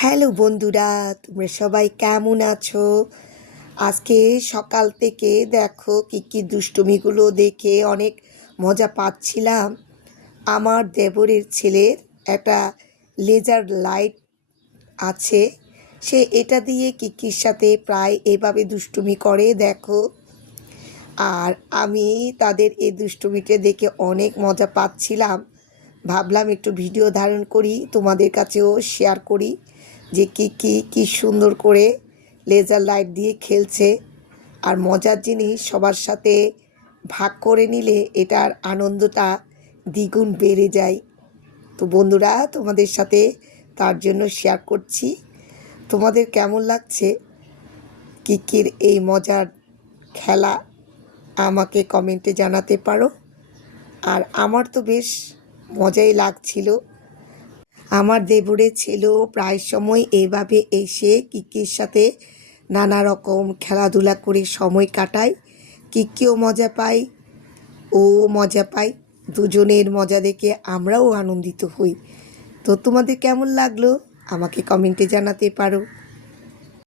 Hello বন্ধুরা, তোমরা সবাই কেমন আছো? আজকে সকাল থেকে দেখো কি দুষ্টুমিগুলো দেখে অনেক মজা পাচ্ছিলাম। আমার দেবরের ছেলের একটা লেজার লাইট আছে, সে এটা দিয়ে কিকির সাথে প্রায় এভাবে দুষ্টুমি করে দেখো। আর আমি তাদের এই দুষ্টুমিকে দেখে অনেক মজা পাচ্ছিলাম। ভাবলাম একটু ভিডিও ধারণ করি, তোমাদের কাছেও শেয়ার করি যে কী সুন্দর করে লেজার লাইট দিয়ে খেলছে। আর মজার জিনিস সবার সাথে ভাগ করে নিলে এটার আনন্দটা দ্বিগুণ বেড়ে যায়। তো বন্ধুরা, তোমাদের সাথে তার জন্য শেয়ার করছি। তোমাদের কেমন লাগছে কিকির এই মজার খেলা আমাকে কমেন্টে জানাতে পারো। আর আমার তো বেশ মজাই লাগছিল। আমার দেবরের ছেলেও প্রায় সময় এইভাবে এসে কিকির সাথে নানা রকম খেলাধুলা করে সময় কাটায়। কিকিও মজা পায়, ও মজা পায়। দুজনের মজা দেখে আমরাও আনন্দিত হই। তো তোমাদের কেমন লাগলো আমাকে কমেন্টে জানাতে পারো।